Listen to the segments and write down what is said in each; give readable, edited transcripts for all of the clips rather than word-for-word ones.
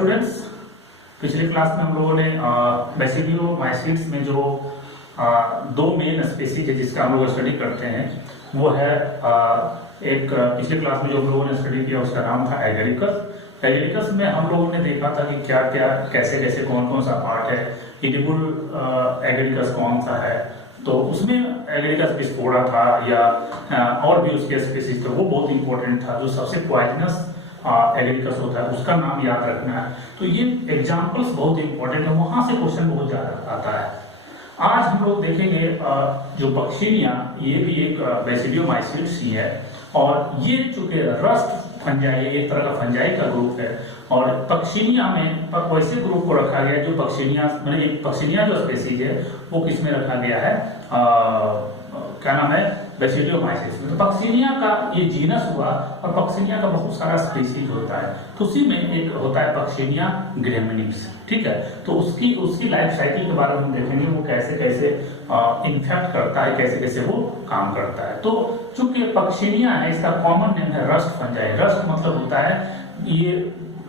Students, पिछले class में हम लोगों ने बेसिडियोमाइसीट्स में जो दो मेन स्पीसीज है जिसका हम लोग स्टडी करते हैं वो है एक पिछले क्लास में जो हम लोगों ने स्टडी किया उसका नाम था एगेरिकस। एगेरिकस में हम लोगों ने देखा था कि क्या क्या कैसे कैसे कौन कौन सा पार्ट है, इडिबल एगेरिकस कौन सा है, तो उसमें एगेरिकस बिस्पोरा था या और भी उसके स्पीसीज थे, वो बहुत इंपॉर्टेंट था। जो सबसे पॉइजनस एगेरिकस होता है उसका नाम याद रखना है। तो ये एग्जांपल्स बहुत इंपॉर्टेंट है, वहां से क्वेश्चन बहुत ज्यादा आता है। आज हम लोग देखेंगे जो पक्षियां, ये भी एक बेसिडियोमाइसीट्स ही है और ये चूंकि रस्ट फंजाई एक तरह का फंजाई का ग्रुप है और पक्षियां में वैसे ग्रुप को रखा गया है जो पक्षियां मैंने पक्षियां जो स्पीसीज है वो किस में रखा गया है, क्या नाम है, बेसिडियोमाइसीट्स में। तो पक्षियां का ये जीनस हुआ और पक्षियां का बहुत सारा स्पीसीज होता है, तो उसी में एक होता है पक्षियां ग्रेमिनीज, ठीक है। तो उसकी लाइफ साइकिल के बारे में हम देखेंगे वो कैसे कैसे इन्फेक्ट करता है, कैसे कैसे वो काम करता है। तो चूंकि पक्षियां है इसका कॉमन नेम है रस्ट फंजाई। रस्ट मतलब होता है ये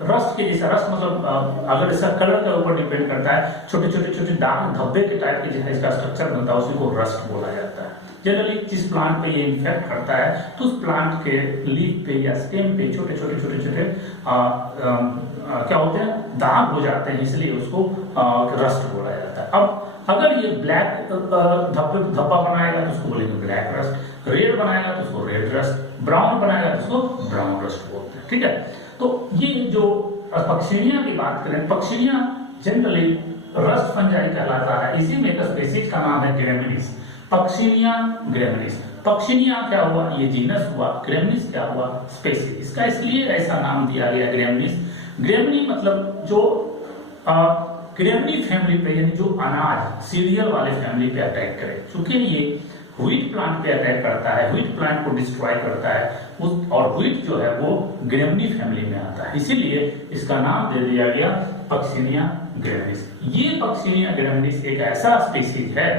रस्ट के जैसा, रस्ट मतलब अगर इसका कलर के ऊपर डिपेंड करता है, छोटे छोटे छोटे दाग धब्बे के टाइप के जैसा इसका स्ट्रक्चर बनता है उसी को रस्ट बोला जाता है। जनरली जिस प्लांट पे ये इन्फेक्ट करता है तो उस प्लांट के लीफ पे या स्टेम पे छोटे छोटे छोटे छोटे क्या होते हैं, दाग हो जाते हैं, इसलिए उसको रस्ट बोला जाता है। अब अगर ये ब्लैक धब्बा बनाएगा तो उसको बोलेंगे ब्लैक रस्ट, रेड बनाएगा तो उसको रेड रस्ट, ब्राउन बनाएगा तो उसको ब्राउन रस्ट बोलते हैं, ठीक है। तो ये जो पक्षियां की बात करें, पक्षियां जनरली रस्ट फंजाई कहलाता है। इसी में एक स्पीसीज का नाम है ग्रेमिनीज। पक्षियां ग्रेमिनीज, पक्षियां क्या हुआ, ये जीनस हुआ, ग्रेमिनीज क्या हुआ, स्पीसीज। इसका इसलिए ऐसा नाम दिया गया ग्रेमिनीज। ग्रेमिनी मतलब जो ग्रेमिनी फैमिली पे यानी जो अनाज सीरियल वाले फैमिली पे अटैक करे। चूंकि ये व्हीट प्लांट पे अटैक करता है, व्हीट प्लांट को डिस्ट्रॉय करता है और व्हीट जो है वो ग्रेमिनी फैमिली में आता है, इसीलिए इसका नाम दे दिया गया पक्षियां ग्रेमिनीज। ये पक्षियां ग्रेमिनीज एक ऐसा स्पीसीज है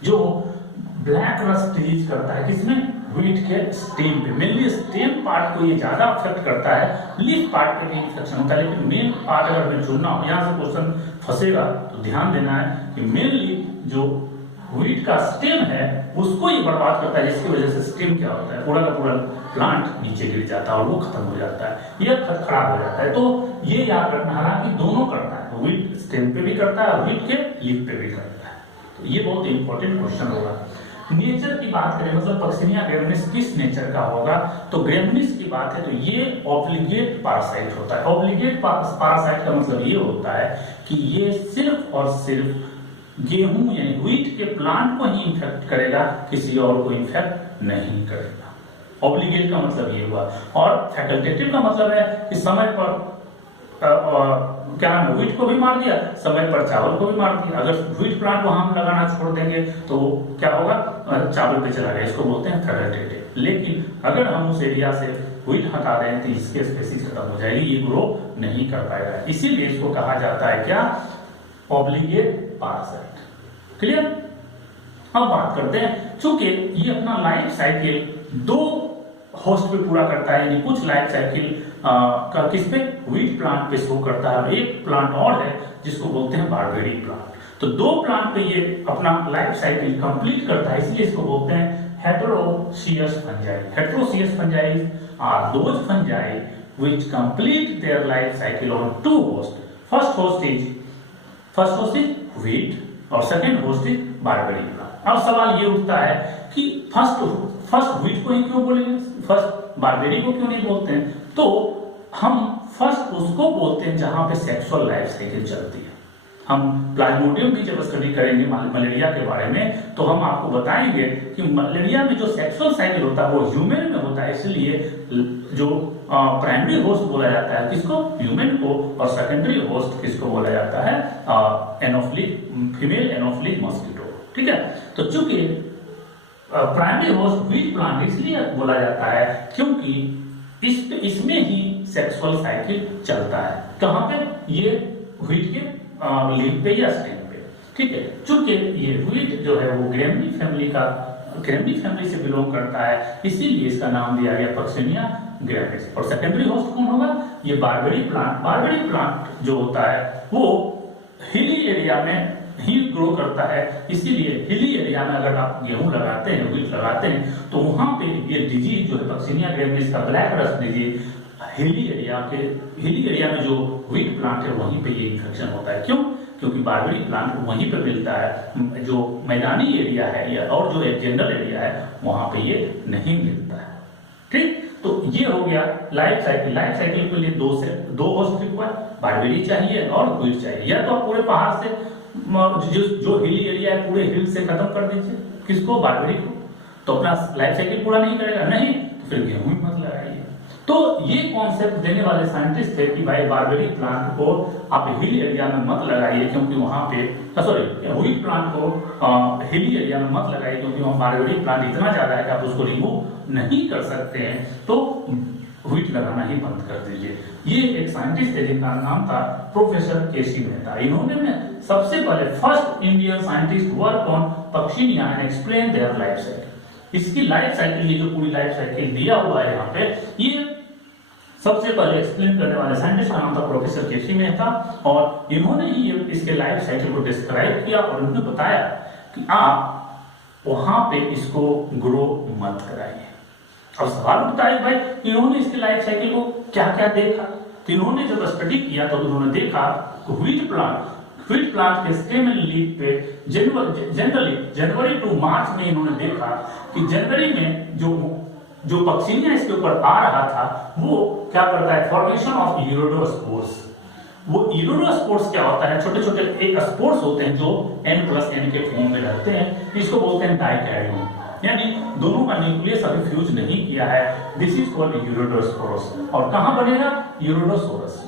जो ब्लैक रस्ट डिजीज करता है, किसमें, व्हीट के स्टेम पे। मेनली स्टेम पार्ट को ये ज्यादा अफेक्ट करता है, लीफ पार्ट पे भी इन्फेक्शन होता है, लेकिन मेन पार्ट अगर मैं चुनना हो, यहाँ से क्वेश्चन फंसेगा तो ध्यान देना है कि मेनली जो व्हीट का स्टेम है उसको ये बर्बाद करता है, जिसकी वजह से स्टेम क्या होता है, पूरा का पूरा प्लांट नीचे गिर जाता है और वो खत्म हो जाता है, ये खराब हो जाता है। तो ये याद रखना, हालांकि दोनों करता है, व्हीट स्टेम पे भी करता है और व्हीट के लीफ पे भी करता है। तो ये बहुत इंपॉर्टेंट क्वेश्चन होगा। नेचर की बात करें, मतलब पक्षियां ग्रेमिनीज किस नेचर का होगा, तो ग्रेमिनीज की बात है तो ये ऑब्लिगेट पैरासाइट होता है। ऑब्लिगेट पैरासाइट का मतलब ये होता है कि ये सिर्फ और सिर्फ गेहूं यानी व्हीट के प्लांट को ही इन्फेक्ट करेगा, किसी और को इन्फेक्ट नहीं करेगा। ऑब्लिगेट का मतलब ये हुआ। और फैकल्टेटिव का मतलब है कि समय पर क्या नाम है, व्हीट को भी मार दिया, समय पर चावल को भी मार दिया। अगर व्हीट प्लांट वहां हम लगाना छोड़ देंगे तो क्या होगा, चावल पे चला गया, इसको बोलते हैं फैकल्टेटिव। लेकिन अगर हम उस एरिया से व्हीट हटा दें तो इसके स्पीसीज खत्म हो जाएगी, ये ग्रो नहीं कर पाएगा, इसीलिए इसको कहा जाता है क्या, ऑब्लिगेट पैरासाइट। क्लियर। अब बात करते हैं, चूंकि ये अपना लाइफ साइकिल दो होस्ट पे पूरा करता है, यानी कुछ लाइफ साइकिल का किस पे, व्हीट प्लांट पे शो करता है और एक प्लांट और है जिसको बोलते हैं बारबेरी प्लांट। तो दो प्लांट पे ये अपना लाइफ साइकिल कंप्लीट करता है, इसलिए इसको बोलते हैं heteroecious fungi. Heteroecious fungi are those fungi which complete their life cycle on two host. First host is wheat और second host is barberry plant. अब सवाल ये उठता है कि फर्स्ट व्हीट को ही क्यों बोलेंगे, फर्स्ट बारबेरी को क्यों नहीं बोलते हैं। तो हम फर्स्ट उसको बोलते हैं जहां पे सेक्सुअल लाइफ साइकिल चलती है। हम प्लाज्मोडियम की जब स्टडी करेंगे मलेरिया के बारे में तो हम आपको बताएंगे कि मलेरिया में जो सेक्सुअल साइकिल होता है वो ह्यूमन में होता है, इसलिए जो प्राइमरी होस्ट बोला जाता है किसको, ह्यूमन को, और सेकेंडरी होस्ट किसको बोला जाता है, फीमेल एनोफिलिक मॉस्किटो, ठीक है। तो चूंकि प्राइमरी होस्ट व्हीट प्लांट इसलिए बोला जाता है क्योंकि इसमें ही सेक्सुअल साइकिल चलता है, कहां पे, ये व्हीट के लीफ पे या स्टेम पे, ठीक है। चूंकि ये व्हीट जो है वो ग्रेमिनी फैमिली से बिलोंग करता है, इसीलिए इसका नाम दिया गया पक्षियां ग्रेविस। और सेकेंडरी होस्ट कौन होगा? ये बारबेरी प्लांट। बारबेरी प्लांट जो होता है वो हिली एरिया में ही ग्रो करता है, इसीलिए हिली एरिया में अगर आप गेहूं लगाते हैं, व्हीट लगाते हैं, तो वहां पे ये डिजीज जो है पक्सिनिया ग्रेविस का black rust disease hilly area में जो व्हीट प्लांट है वहीं पे ये इन्फेक्शन होता है। क्यों? क्योंकि बारबेरी प्लांट वहीं पे मिलता है, जो मैदानी एरिया है या और जो जनरल एरिया है वहां पे ये नहीं मिलता है। ठीक, तो ये हो गया लाइफ साइकिल। लाइफ साइकिल के लिए दो होस्ट रिक्वायर, बारबेरी चाहिए और व्हीट चाहिए। या तो आप पूरे पहाड़ से जो हिली एरिया है पूरे हिल से खत्म कर दीजिए, किसको? बारबेरी को, तो अपना लाइफ साइकिल पूरा नहीं करेगा। नहीं तो फिर गेहूं ही मत लगाइए। तो ये कॉन्सेप्ट देने वाले साइंटिस्ट थे कि भाई बारबेरी प्लांट को आप हिल एरिया में मत लगाइए, क्योंकि वहां पे व्हीट प्लांट को हिली एरिया में मत लगाइए, क्योंकि वहां बारबेरी प्लांट इतना ज्यादा है कि आप उसको रिमूव नहीं कर सकते हैं, तो व्हीट लगाना ही बंद कर दीजिए। ये एक साइंटिस्ट थे जिनका नाम था प्रोफेसर केसी मेहता। इन्होंने सबसे पहले first Indian scientist work on Puccinia and explain there life cycle. इसकी लाइफ साइकिल, ये जो पूरी लाइफ साइकिल दिया हुआ है यहाँ पे, ये सबसे पहले एक्सप्लेन करने वाले साइंटिस्ट का नाम था प्रोफेसर केसी मेहता, और इन्होंने ही इसके लाइफ साइकिल को डिस्क्राइब किया और उन्होंने बताया कि आप वहां पे इसको ग्रो मत कराइए। अब सवाल उठता है भाई इन्होंने इसकी लाइफ साइकिल को क्या क्या देखा? तो इन्होंने जब स्टडी किया तो उन्होंने देखा व्हीट प्लांट के स्टेम एंड लीफ पे जनरली जनवरी टू मार्च में इन्होंने देखा कि जनवरी में जो पक्सिनिया इसके ऊपर आ रहा था वो क्या करता है? Formation of urediospores. वो यूरोडोस्पोर्स क्या होता है? छोटे छोटे एक स्पोर्स होते हैं जो N+N के फॉर्म में रहते हैं, इसको बोलते हैं डाइकैरियोन, यानी दोनों का न्यूक्लियस अभी फ्यूज नहीं किया है। This is called urediospores. और कहां बनेगा? यूरोडोसोरस।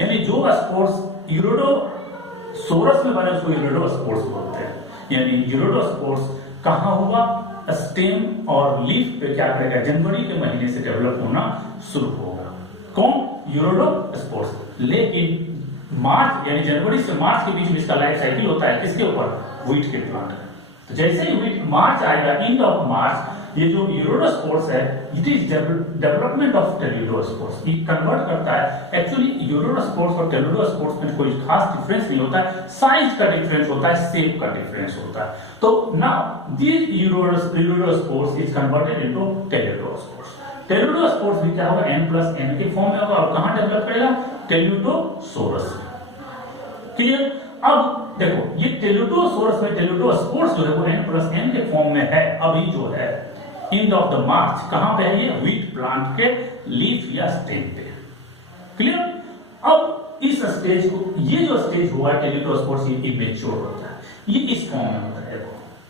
यानी जो स्पोर्स यूरोडोसोरस में बने उसको यूरोडोस्पोर्स बोलते हैं। यानी यूरोडोस्पोर्स कहां होगा? स्टेम और लीफ पे क्या करेगा? जनवरी के महीने से डेवलप होना शुरू होगा। कौन? यूरोडोस्पोर्स। लेकिन मार्च यानी जनवरी से मार्च के बीच में इसका लाइफ साइकिल होता है किसके ऊपर? व्हीट के प्लांट। तो जैसे ही व्हीट मार्च आएगा, एंड ऑफ मार्च, ये जो यूरोडोस्पोर्स है इट इज डेवलपमेंट ऑफ टेलुडोस्पोर्स। ये कन्वर्ट करता है। एक्चुअली यूरोडोस्पोर्स और टेलुडोस्पोर्स में कोई खास डिफरेंस नहीं होता है, साइज का डिफरेंस होता है, शेप का डिफरेंस होता है। तो now this urediospores is converted into teliospores. Teliospores भी क्या होगा? N+N के फॉर्म में होगा और कहां डेवलप करेगा? टेलुडोसोरस। क्लियर? अब देखो ये टेलुडोसोरस में टेलुडोस्पोर्स जो है वो N+N के फॉर्म में है अभी जो है एंड ऑफ द मार्च। कहां पे है ये? व्हीट प्लांट के लीफ या स्टेम पे। क्लियर? अब इस स्टेज को, ये जो स्टेज हुआ टेलुडोस्पोर्स, ये इमेच्योर होता है, ये इस फॉर्म में होता है।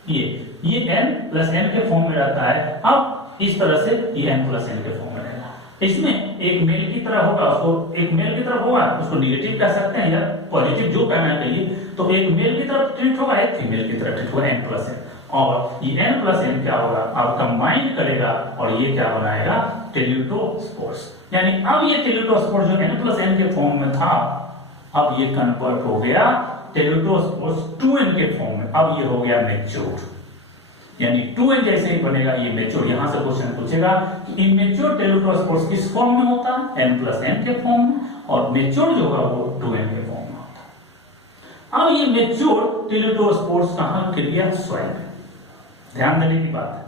ये N+N के फॉर्म में रहता है। अब इस तरह से ये N+N के फॉर्म में रहेगा। इसमें एक मेल की तरह होगा, उसको एक मेल की तरफ होगा, उसको निगेटिव कह सकते हैं या पॉजिटिव, जो कहना चाहिए। तो एक मेल की तरफ ट्रीट होगा, एक फीमेल की तरफ ट्रीट होगा, N+N। और ये N+N क्या होगा? अब कंबाइन करेगा और ये क्या बनाएगा? टेलुडोस्पोर्स। यानी अब ये टेलुडोस्पोर्स जो N+N के फॉर्म में था, अब ये कन्वर्ट हो गया टेलुडोस्पोर्स 2N के फॉर्म में। अब ये हो गया मैच्योर। यानी 2N जैसे ही बनेगा ये मैच्योर। यहां से क्वेश्चन पूछेगा कि इमेच्योर टेलुडोस्पोर्स किस फॉर्म में होता है? N+N के फॉर्म में। और मैच्योर जो होगा वो 2N के फॉर्म में होता है। अब ये मैच्योर टेलुडोस्पोर्स कहां गिर गया? सॉइल में। ध्यान देने की बात है,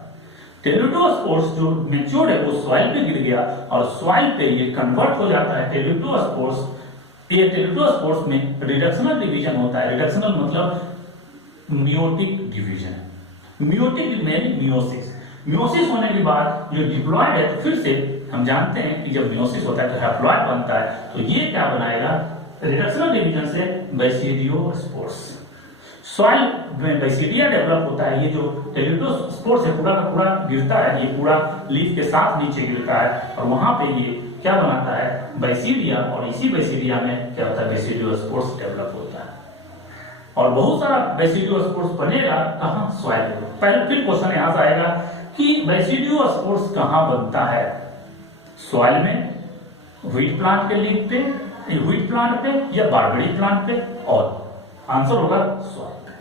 टेलुडोस्पोर्स जो मैच्योर है वो सॉइल पे गिर गया और सॉइल पे ये कन्वर्ट हो जाता है टेलुडोस्पोर्स। ये टेलुडोस्पोर्स में रिडक्शनल डिवीजन होता है। रिडक्शनल मतलब मियोटिक डिवीजन। मियोटिक में मियोसिस होने के बाद जो डिप्लॉयड है, तो फिर से हम जानते हैं कि जब मियोसिस होता है तो हैप्लॉयड बनता है। तो ये क्या बनाएगा? रिडक्शनल डिवीजन से बेसिडियोस्पोर्स। सॉइल में बेसिडिया डेवलप होता है। ये जो टेलुडोस्पोर्स है पूरा का पूरा गिरता है, ये पूरा लीफ के साथ नीचे गिरता है और वहां पे ये क्या बनाता है? बेसिडिया। और इसी बेसिडिया में क्या होता है? बेसिडियोस्पोर्स डेवलप होता है। और बहुत सारा बेसिडियोस्पोर्स बनेगा कहां? सॉइल में। पहले फिर क्वेश्चन यहां से आएगा कि बेसिडियोस्पोर्स कहां बनता है? सॉइल में, व्हीट प्लांट के लीफ पे, व्हीट प्लांट पे या बारबेरी प्लांट पे? और आंसर होगा सॉइल पे।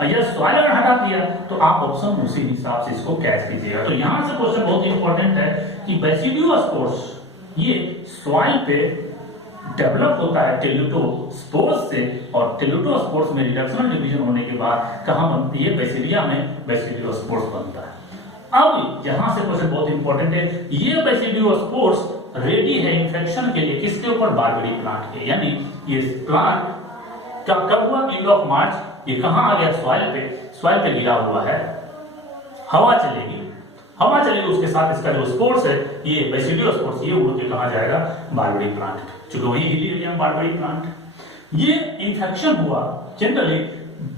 और यह सॉइल अगर हटा दिया तो आप ऑप्शन उसी हिसाब से इसको कैच कीजिएगा। तो यहां से क्वेश्चन बहुत इंपॉर्टेंट है कि बेसिडियोस्पोर्स ये सॉइल पे डेवलप होता है टेलुटोस्पोर्स से, और टेलुटोस्पोर्स में रिडक्शनल डिवीजन होने के बाद कहां बनती है, बेसिडिया में बेसिडियोस्पोर्स बनता है। अब यहां से क्वेश्चन बहुत इंपॉर्टेंट है, ये बेसिडियोस्पोर्स रेडी है इन्फेक्शन के लिए किसके ऊपर, बारबेरी प्लांट के। यानी ये प्लांट का कब हुआ, एंड ऑफ मार्च, ये कहां आ गया, सॉइल पे गिरा हुआ है, हवा चलेगी उसके साथ इसका जो स्पोर्स है ये बेसिडियोस्पोर्स ये उड़ के कहां जाएगा, बारबेरी प्लांट, क्योंकि वही हिली एरिया में बारबेरी प्लांट। ये इन्फेक्शन हुआ जनरली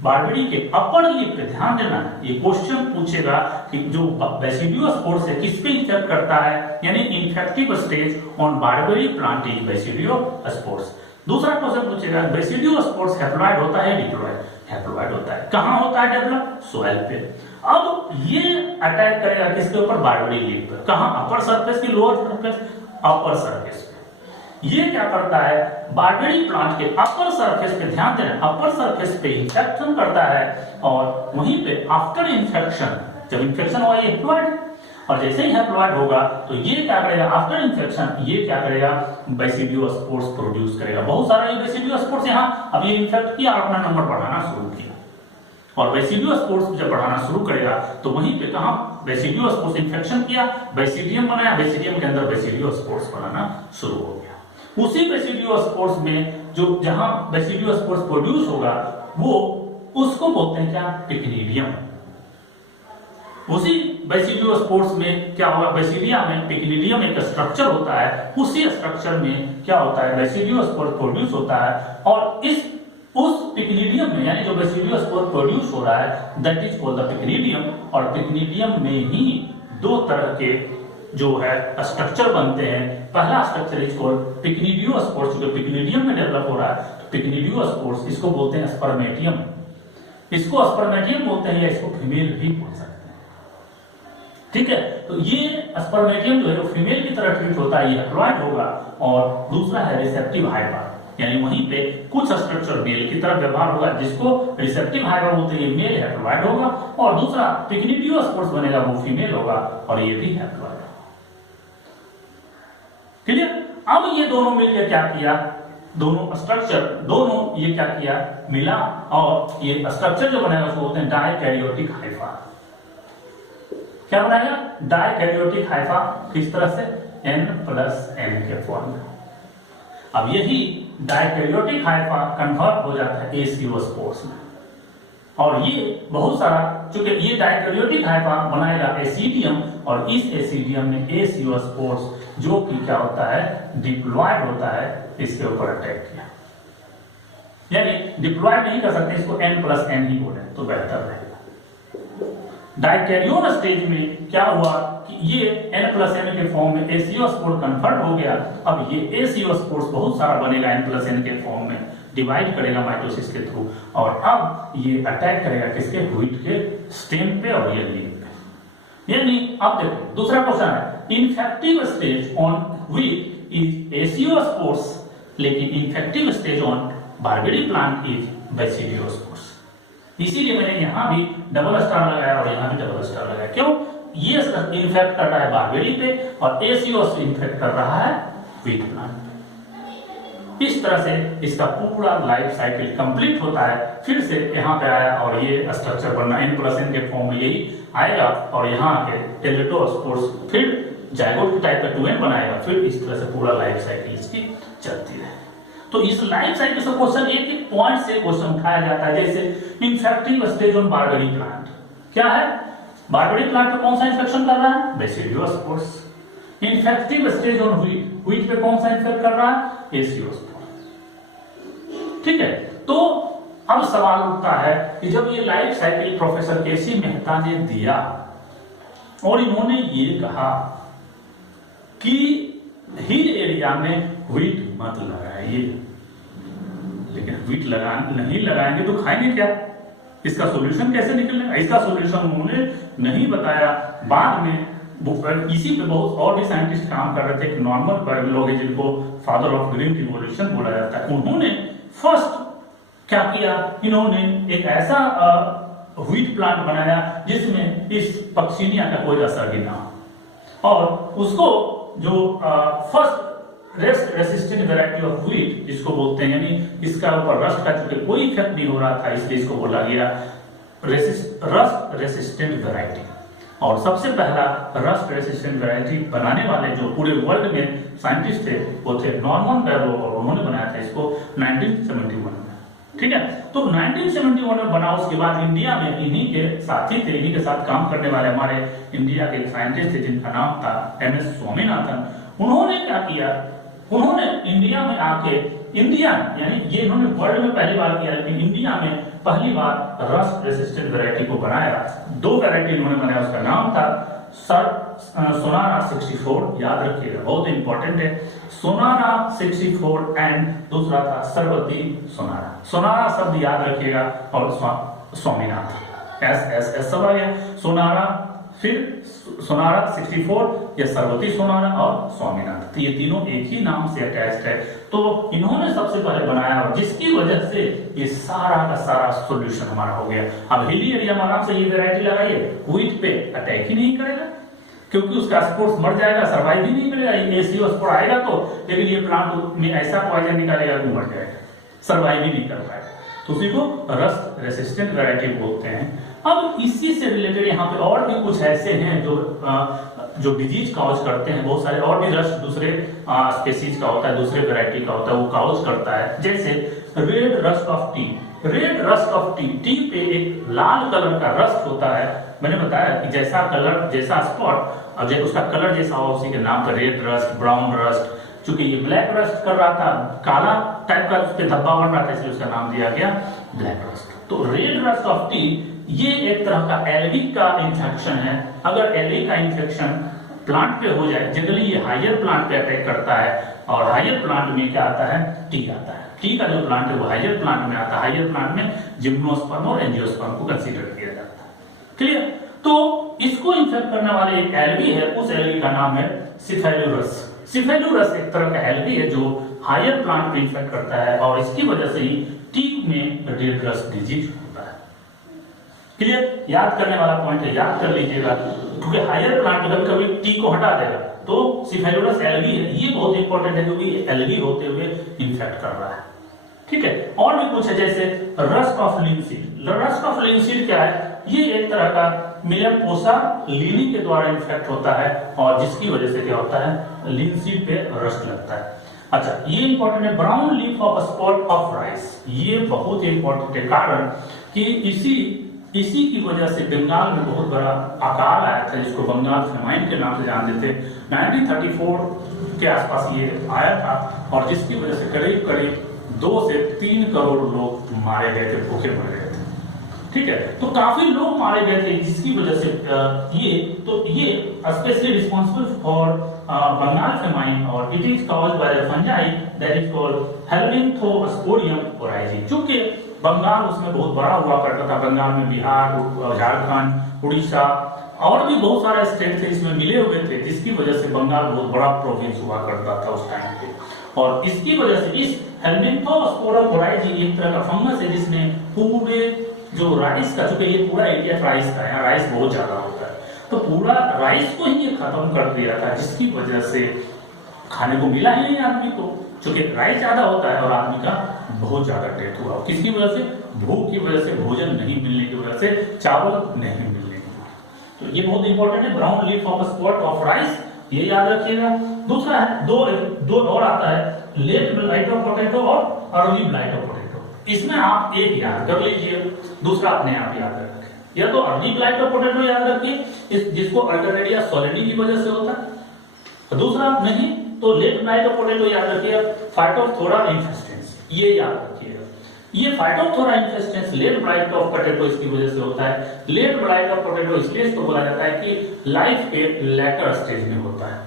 बारबेरी के अपर लीफ पे, ध्यान देना ये क्वेश्चन पूछेगा कि जो बेसिडियोस्पोर्स है किस पे इन्फेक्ट करता है, यानी infective stage on barberry plant is basidiospores. दूसरा क्वेश्चन पूछेगा बेसिडियोस्पोर्स हैप्लॉइड होता है डिप्लॉइड, हैप्लॉइड होता है, कहां होता है डेवलप, सॉइल पे। अब ये अटैक करेगा किसके ऊपर, बारबेरी लीफ पर, कहां, अपर सरफेस की लोअर सरफेस, अपर सरफेस पे। ये क्या करता है, बारबेरी प्लांट के अपर सरफेस पे, ध्यान देना अपर सरफेस पे इंफेक्शन करता है, और वहीं पे आफ्टर इंफेक्शन, जब इंफेक्शन हुआ ये हैप्लॉइड, और जैसे ही हैप्लॉइड होगा तो ये क्या करेगा, आफ्टर इंफेक्शन ये क्या करेगा, बेसिडियोस्पोर्स प्रोड्यूस करेगा। बहुत सारा ये बेसिडियोस्पोर्स यहाँ अब ये इन्फेक्ट किया और अपना नंबर बढ़ाना शुरू किया, और बेसिडियोस्पोर्स जब बढ़ाना शुरू करेगा तो वहीं पे कहां, बेसिडियोस्पोर्स इंफेक्शन किया, बेसिडियम बनाया, बेसिडियम के अंदर बेसिडियोस्पोर्स बनाना शुरू हो गया। उसी बेसिडियोस्पोर्स में जो जहां बेसिडियोस्पोर्स प्रोड्यूस होगा वो उसको बोलते हैं क्या, पिक्निडियम। उसी बेसिडियोस्पोर्स में क्या होगा, बेसिडिया में पिक्निडियम एक स्ट्रक्चर होता है, उसी स्ट्रक्चर में क्या होता है, बेसिडियोस्पोर प्रोड्यूस होता है, और उस पिक्निडियम में, यानी जो बेसिडियोस्पोर प्रोड्यूस हो रहा है दैट इज कॉल्ड द पिक्निडियम, और पिक्निडियम में ही दो तरह के जो है स्ट्रक्चर बनते हैं। पहला स्ट्रक्चर इज कॉल्ड पिक्निडियोस्पोर्स, जो पिक्निडियम में डेवलप हो रहा है, तो पिक्निडियोस्पोर्स इसको बोलते हैं स्पर्मेटियम, इसको स्पर्मेटियम बोलते हैं, या इसको फीमेल भी बोल सकते हैं, ठीक है। तो ये स्पर्मेटियम जो है जो फीमेल की तरह ट्रीट होता है ये हैप्लॉइड होगा, और दूसरा है रिसेप्टिव हाइपर, यानी वहीं पे कुछ स्ट्रक्चर मेल की तरफ व्यवहार होगा जिसको रिसेप्टिव हाइपर बोलते हैं, ये मेल हैप्लॉइड होगा, और दूसरा पिक्निडियोस्पोर्स बनेगा वो फीमेल होगा, और ये भी हैप्लॉइड होगा। क्लियर। अब ये दोनों मिलकर क्या किया, दोनों स्ट्रक्चर, दोनों ये क्या किया, मिला, और ये स्ट्रक्चर जो बनाएगा उसको बोलते हैं डाइकैरियोटिक हाइफा। क्या बनाएगा, डाइकैरियोटिक हाइफा, किस तरह से, N+N के फॉर्म में। अब यही डाइकैरियोटिक हाइफा कन्वर्ट हो जाता है एसियोस्पोर्स में, और ये बहुत सारा, चूंकि ये डाइकैरियोटिक हाइफा बनाएगा एसिडियम, और इस एसिडियम में एसियोस्पोर्स जो कि क्या होता है, डिप्लॉयड होता है, इसके ऊपर अटैक किया। यानी डिप्लॉयड नहीं कर सकते, इसको N+N ही बोले तो बेहतर रहेगा। डाइकैरियोन स्टेज में क्या हुआ कि ये N+N के फॉर्म में एसियोस्पोर कन्वर्ट हो गया। अब ये एसियोस्पोर्स बहुत सारा बनेगा N+N के फॉर्म में, डिवाइड करेगा माइटोसिस के थ्रू, और अब ये अटैक करेगा किसके, व्हीट के स्टेम पे और ये लीफ पे। यानी अब देखो दूसरा क्वेश्चन है, infective stage on wheat is aeciospores, लेकिन infective stage on barberry plant is basidiospores. इसीलिए मैंने यहां भी डबल स्टार लगाया और यहां भी डबल स्टार लगाया। क्यों, ये इन्फेक्ट कर रहा है बारबेरी पे, और एसियोस इन्फेक्ट कर रहा है व्हीट प्लांट पे। इस तरह से इसका पूरा लाइफ साइकिल कंप्लीट होता है। फिर से यहाँ पे आया और ये स्ट्रक्चर बनना N+N के फॉर्म में यही आएगा, और यहाँ आके टेलुटोस्पोर्स फिर जाइगोट टाइप का 2N बनाएगा, फिर इस तरह से पूरा लाइफ साइकिल इसकी चलती है। तो इस लाइफ साइकिल से क्वेश्चन एक पॉइंट से क्वेश्चन उठाया जाता है, जैसे infective stage on barberry plant क्या है, बारबेरी प्लांट पे कौन सा इन्फेक्शन कर रहा है, basidiospores. Infective stage on wheat, wheat पे कौन सा इन्फेक्ट कर रहा है, एसियोस्पोर्स। ठीक है, तो अब सवाल उठता है कि जब ये लाइफ साइकिल प्रोफेसर केसी मेहता ने दिया और इन्होंने ये कहा कि हिल एरिया में व्हीट मत लगाइए, लेकिन व्हीट नहीं लगाएंगे तो खाएंगे क्या, इसका सॉल्यूशन कैसे निकलेगा, इसका सॉल्यूशन उन्होंने नहीं बताया। बाद में इसी पे बहुत और भी साइंटिस्ट काम कर रहे थे, नॉर्मन लोग हैं जिनको फादर ऑफ ग्रीन रिवॉल्यूशन बोला जाता है। उन्होंने फर्स्ट क्या किया, इन्होंने एक ऐसा व्हीट प्लांट बनाया जिसमें इस पक्सिनिया का कोई असर भी ना हो, और उसको जो first rest resistant variety of wheat जिसको बोलते हैं, यानी इसका ऊपर रस्ट का चूंकि कोई इफेक्ट नहीं हो रहा था इसलिए इसको बोला गया रस्ट रेसिस्टेंट वैरायटी। और सबसे पहला रस्ट रेसिस्टेंट वैरायटी बनाने वाले जो पूरे वर्ल्ड में साइंटिस्ट थे वो थे नॉर्मन बोरलॉग, और उन्होंने बनाया था इसको 1971 में। ठीक है, तो 1971 में बना। उसके बाद इंडिया में इन्हीं के साथी थे, इन्हीं के साथ काम करने वाले हमारे इंडिया के साइंटिस्ट थे जिनका नाम था MS स्वामीनाथन। उन्होंने क्या किया, उन्होंने इंडिया में आके इंडिया यानी ये इन्होंने वर्ल्ड में पहली बार किया, लेकिन इंडिया में पहली बार रस्ट रेसिस्टेंट वैरायटी को बनाया। दो वैरायटी इन्होंने बनाया, उसका नाम था सोनारा 64, याद रखिएगा बहुत इंपॉर्टेंट है, सोनारा 64 एंड दूसरा था सरवती सोनारा। सोनारा शब्द याद रखिएगा और स्वामीनाथन एस सब आ गया, सोनारा फिर सोनारा 64 या सरवती सोनारा और स्वामीनाथन, तो ये तीनों एक ही नाम से अटैच्ड है। तो इन्होंने सबसे पहले बनाया और जिसकी वजह से ये सारा का सारा सॉल्यूशन हमारा हो गया। अब हिली एरिया में आराम से ये वैरायटी लगाइए, व्हीट पे अटैक ही नहीं करेगा क्योंकि उसका स्पोर्स मर जाएगा, सर्वाइव ही नहीं करेगा। एसीओ स्पोर आएगा तो, लेकिन ये प्लांट में ऐसा पॉइजन निकालेगा कि मर जाएगा, सर्वाइव ही नहीं कर पाएगा। तो उसी को रस्ट रेसिस्टेंट वैरायटी बोलते हैं। अब इसी से रिलेटेड यहाँ पे और भी कुछ ऐसे हैं जो डिजीज काउज करते हैं, बहुत सारे और भी रस्ट दूसरे स्पेसीज का होता है, दूसरे वैरायटी का होता है, वो काउज करता है। जैसे red rust of T, red rust of T, T पे एक लाल कलर का रस्ट होता है। मैंने बताया कि जैसा कलर जैसा स्पॉट, अब जब उसका कलर जैसा हो उसी के नाम पर रेड रस्ट, ब्राउन रस्ट। चूंकि ये ब्लैक रस्ट कर रहा था, काला टाइप का उस पर धब्बा बन रहा था, इसलिए उसका नाम दिया गया ब्लैक रस्ट। तो रेड रस्ट ऑफ टी ये एक तरह का एलगी का इंफेक्शन है। अगर एलगी का इंफेक्शन प्लांट पे हो जाए, जनरली ये हायर प्लांट पे अटैक करता है, और हायर प्लांट में क्या आता है, टी आता है। टी का जो प्लांट है वो हायर प्लांट में आता है। हायर प्लांट में जिम्नोस्पर्म और एंजियोस्पर्म को कंसीडर किया जाता है। क्लियर? तो इसको इंफेक्ट करने वाले एक एलगी है, उस एलगी का नाम है सिफेलुरस। सिफेलुरस एक तरह का एलगी है जो हायर प्लांट में इंफेक्ट करता है, और इसकी वजह से ही टी में रेड रस्ट डिजीज होता है। क्लियर? याद करने वाला पॉइंट है, याद कर लीजिएगा, क्योंकि हायर प्लांट कभी कभी टी को हटा देगा। तो सिफेलुरस एलगी है, ये बहुत इंपॉर्टेंट है क्योंकि एलगी होते हुए इंफेक्ट कर रहा है। ठीक है, और भी कुछ है जैसे rust of linseed. Rust of linseed क्या है, ये एक तरह का मिलेपोसा लिनी के द्वारा इंफेक्ट होता है, और जिसकी वजह से क्या होता है, लिंसीड पे रस्ट लगता है। अच्छा, ये इंपॉर्टेंट है, brown leaf of spot of rice, ये बहुत इंपॉर्टेंट है, कारण कि इसी की वजह से बंगाल में बहुत बड़ा अकाल आया था जिसको बंगाल फेमाइन के नाम से जानते थे। 1934 के आसपास ये आया था, और जिसकी वजह से करीब करीब 2 से 3 करोड़ लोग मारे गए थे, भूखे मर गए थे। ठीक है, तो काफी लोग मारे गए थे जिसकी वजह से ये specially responsible for Bengal famine, और it is caused by the fungi that is called Helminthosporium oryzae. चूंकि बंगाल उसमें बहुत बड़ा हुआ करता था, बंगाल में बिहार, झारखंड, उड़ीसा और भी बहुत सारे स्टेट थे इसमें मिले हुए थे, जिसकी वजह से बंगाल बहुत बड़ा प्रोविंस हुआ करता था उस टाइम पे। और इसकी वजह से इस हेल्मिंथोस्पोडियम ओराइजी एक तरह का फंगस है जिसने पूरे जो राइस का, चूंकि ये पूरा एरिया राइस का है, यहाँ राइस बहुत ज्यादा होता है, तो पूरा राइस को ही ये खत्म कर दिया था, जिसकी वजह से खाने को मिला ही नहीं आदमी को, क्योंकि राइस ज्यादा होता है और आदमी का बहुत ज्यादा डेथ हुआ। किसकी वजह से? भूख की वजह से, भोजन नहीं मिलने की वजह से, चावल नहीं मिलने की वजह से। तो ये बहुत इंपॉर्टेंट है, brown leaf of spot of rice, ये याद रखिएगा। दूसरा है, दो और आता है, लेट ब्लाइट ऑफ पोटैटो और अर्ली ब्लाइट ऑफ पोटैटो। इसमें आप एक याद कर लीजिए, दूसरा अपने आप याद रखें। या तो अर्ली ब्लाइट ऑफ पोटैटो याद रखिए, जिसको अल्टरनेरिया सोलेनी की वजह से होता है। दूसरा नहीं तो लेट ब्लाइट ऑफ पोटैटो याद रखिए, फाइटोप्थोरा इन्फेस्टेंस, ये याद रखिएगा। ये Phytophthora infestans late blight of potato इसकी वजह से होता है। लेट ब्लाइट ऑफ पोटैटो इसलिए इसको बोला जाता है कि लाइफ के लेटर स्टेज में होता है।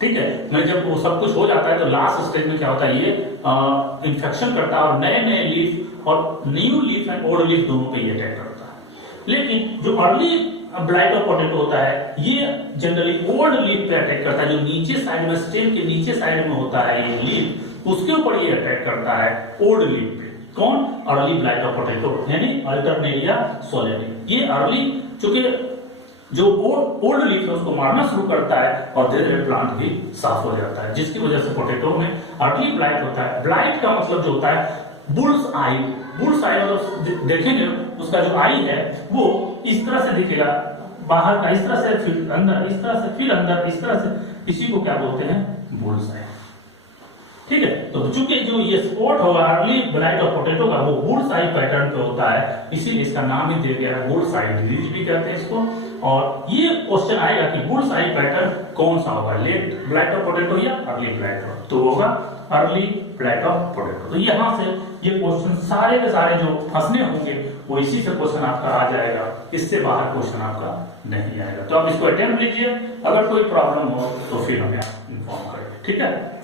ठीक है, मैं जब वो सब कुछ हो जाता है तो लास्ट स्टेज में क्या होता है, ये इन्फेक्शन करता है और नए नए लीफ और new leaf and old leaf दोनों पे ये अटैक करता है। लेकिन जो अर्ली ब्लाइट ऑफ पोटैटो होता है, ये जनरली ओल्ड लीफ पे अटैक करता है, जो नीचे साइड में, स्टेम के नीचे साइड में होता है ये लीफ, उसके ऊपर ये अटैक करता है ओल्ड लीफ पे। कौन? अर्ली ब्लाइट ऑफ पोटैटो यानी अल्टरनेरिया सोलेटी। ये अर्ली, चूंकि जो ओल्ड लीफ है उसको मारना शुरू करता है और धीरे धीरे प्लांट भी साफ हो जाता है, जिसकी वजह से पोटैटो में अर्ली ब्लाइट होता है। ब्लाइट का मतलब जो होता है बुल्स आई। बुल्स आई मतलब देखेंगे उसका जो आई है वो इस तरह से दिखेगा, बाहर का इस तरह से, फिर अंदर इस तरह से, फिर अंदर इस तरह से, इसी को क्या बोलते हैं? बुल्स आई। ठीक है, तो चूंकि जो ये स्पॉट होगा अर्ली ब्लाइट ऑफ पोटैटो का वो बुल्स आई पैटर्न पे होता है, इसीलिए इसका नाम ही दे दिया है बुल्स आई डिजीज भी कहते हैं इसको। और ये क्वेश्चन आएगा कि बुल्स आई पैटर्न कौन सा होगा, लेट ब्लाइट ऑफ पोटैटो या अर्ली ब्लाइट ऑफ, तो होगा अर्ली ब्लाइट ऑफ पोटैटो। तो यहाँ से ये क्वेश्चन सारे के सारे जो फंसने होंगे वो इसी से क्वेश्चन आपका आ जाएगा, इससे बाहर क्वेश्चन आपका नहीं आएगा। तो आप इसको अटेम्प्ट लीजिए, अगर कोई प्रॉब्लम हो तो फिर हमें इन्फॉर्म करें, ठीक है।